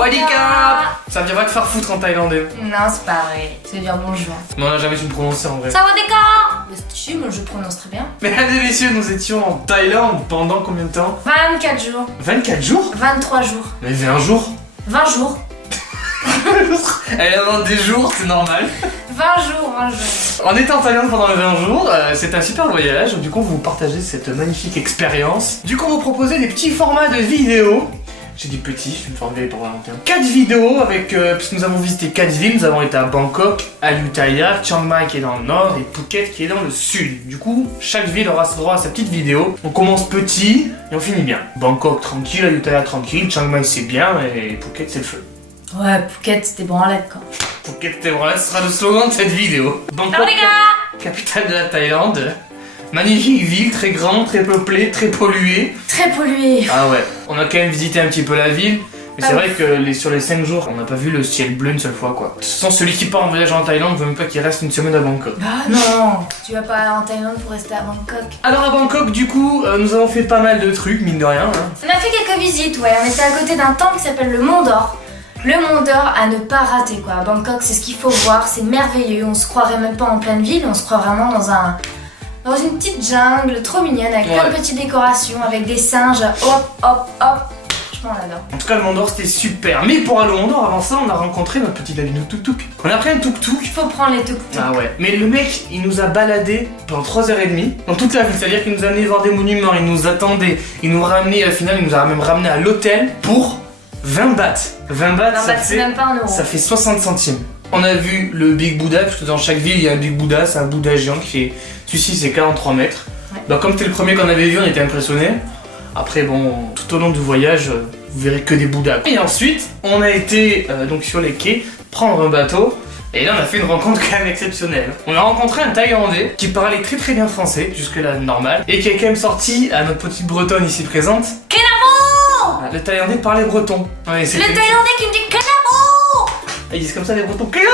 Sawadika. Ça vient pas te faire foutre en thaïlandais. Non, c'est pas vrai. C'est dire bonjour. Mais on n'a jamais su le prononcer en vrai. Sawadika. Mais si, moi je prononce très bien. Mesdames et messieurs, nous étions en Thaïlande pendant combien de temps? 24 jours. 24 jours? 23 jours. Mais 20 jours. 20 jours. Elle invente des jours, c'est normal. 20 jours, 20 jours. On était en Thaïlande pendant les 20 jours, c'est un super voyage, du coup on va vous partager cette magnifique expérience. Du coup on va vous proposer des petits formats de vidéos. J'ai dit petit, je vais me former pour Valentin. 4 vidéos avec, puisque nous avons visité 4 villes, nous avons été à Bangkok, Ayutthaya, Chiang Mai qui est dans le nord et Phuket qui est dans le sud. Du coup, chaque ville aura droit à sa petite vidéo. On commence petit et on finit bien. Bangkok tranquille, Ayutthaya tranquille, Chiang Mai c'est bien et Phuket c'est le feu. Ouais, Phuket c'était branlette quoi. Phuket c'est vrai, ce sera le slogan de cette vidéo. Bangkok, capitale de la Thaïlande. Magnifique ville, très grande, très peuplée, très polluée. Très pollué. Ah ouais, on a quand même visité un petit peu la ville. Mais c'est Ah vrai que sur les 5 jours, on n'a pas vu le ciel bleu une seule fois quoi. De toute façon, celui qui part en voyage en Thaïlande veut même pas qu'il reste une semaine à Bangkok. Ah non, tu vas pas en Thaïlande pour rester à Bangkok. Alors à Bangkok, du coup, nous avons fait pas mal de trucs, mine de rien. Hein. On a fait quelques visites, ouais. On était à côté d'un temple qui s'appelle le Mont d'Or. Le Mont d'Or à ne pas rater quoi. À Bangkok, c'est ce qu'il faut voir, c'est merveilleux. On se croirait même pas en pleine ville, on se croit vraiment dans une petite jungle trop mignonne avec plein de petites décorations, avec des singes. Hop, hop, hop. Franchement, on adore. En tout cas, le Mont d'Or c'était super. Mais pour aller au Mont d'Or, avant ça, on a rencontré notre petit ami nous tuk-tuk. On a pris un tuk-tuk. Il faut prendre les tuk-tuk. Ah ouais. Mais le mec, il nous a baladé pendant 3h30 dans toute la ville. C'est-à-dire qu'il nous a amené voir des monuments, il nous attendait, il nous ramenait, au final, il nous a même ramené à l'hôtel pour 20 bahts. 20 bahts, Non, ça, bah, c'est même pas un euro. ça fait 60 centimes. On a vu le Big Buddha, parce que dans chaque ville, il y a un Big Buddha, c'est un Bouddha géant qui fait... Celui-ci, c'est 43 mètres. Ouais. Donc comme c'était le premier qu'on avait vu, on était impressionnés. Après, bon, tout au long du voyage, vous verrez que des Bouddhas. Et ensuite, on a été donc sur les quais, prendre un bateau. Et là, on a fait une rencontre quand même exceptionnelle. On a rencontré un Thaïlandais qui parlait très très bien français, jusque-là normal, et qui est quand même sorti à notre petite bretonne ici présente. Kenavo. Le Thaïlandais parlait breton. Ouais, Le Thaïlandais qui me dit Kenavo. Ils disent comme ça les bretons. Kenavo.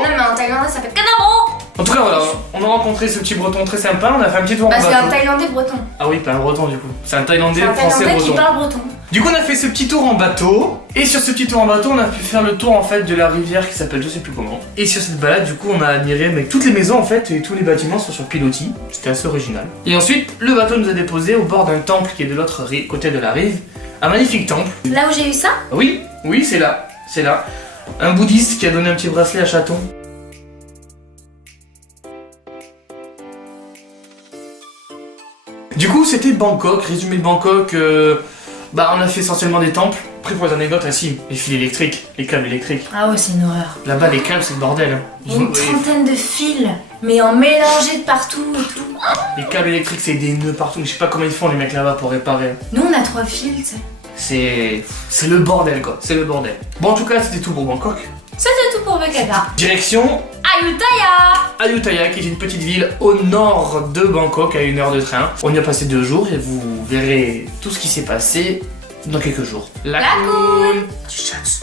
Mais non, mais en Thaïlandais ça fait Kenavo. En tout cas, voilà, on a rencontré ce petit breton très sympa, on a fait un petit tour en Bah, c'est bateau. un Thaïlandais breton. Ah oui, pas un breton du coup. C'est un Thaïlandais C'est un français Thaïlandais qui breton. parle breton. Du coup, on a fait ce petit tour en bateau. Et sur ce petit tour en bateau, on a pu faire le tour en fait de la rivière qui s'appelle je sais plus comment. Et sur cette balade, du coup, on a admiré mais toutes les maisons en fait et tous les bâtiments sont sur pilotis. C'était assez original. Et ensuite, le bateau nous a déposé au bord d'un temple qui est de l'autre côté de la rive. Un magnifique temple. Là où j'ai eu ça. Oui, oui, c'est là. C'est là. Un bouddhiste qui a donné un petit bracelet à chaton. Du coup, c'était Bangkok, résumé de Bangkok, on a fait essentiellement des temples. Après, pour les anecdotes, ainsi, les fils électriques, les câbles électriques. Ah ouais, c'est une horreur. Là-bas, les câbles, c'est le bordel. Hein. Il y a une trentaine de fils, mais en mélangé de partout et tout. Les câbles électriques, c'est des nœuds partout. Je sais pas comment ils font les mecs là-bas pour réparer. Nous, on a 3 fils, tu sais. C'est le bordel, quoi. C'est le bordel. Bon, en tout cas, c'était tout pour Bangkok. C'était tout pour Bekaka. Direction Ayutthaya. Ayutthaya, qui est une petite ville au nord de Bangkok, à 1 heure de train. On y a passé 2 jours et vous verrez tout ce qui s'est passé dans quelques jours. La cool. Tu chasses.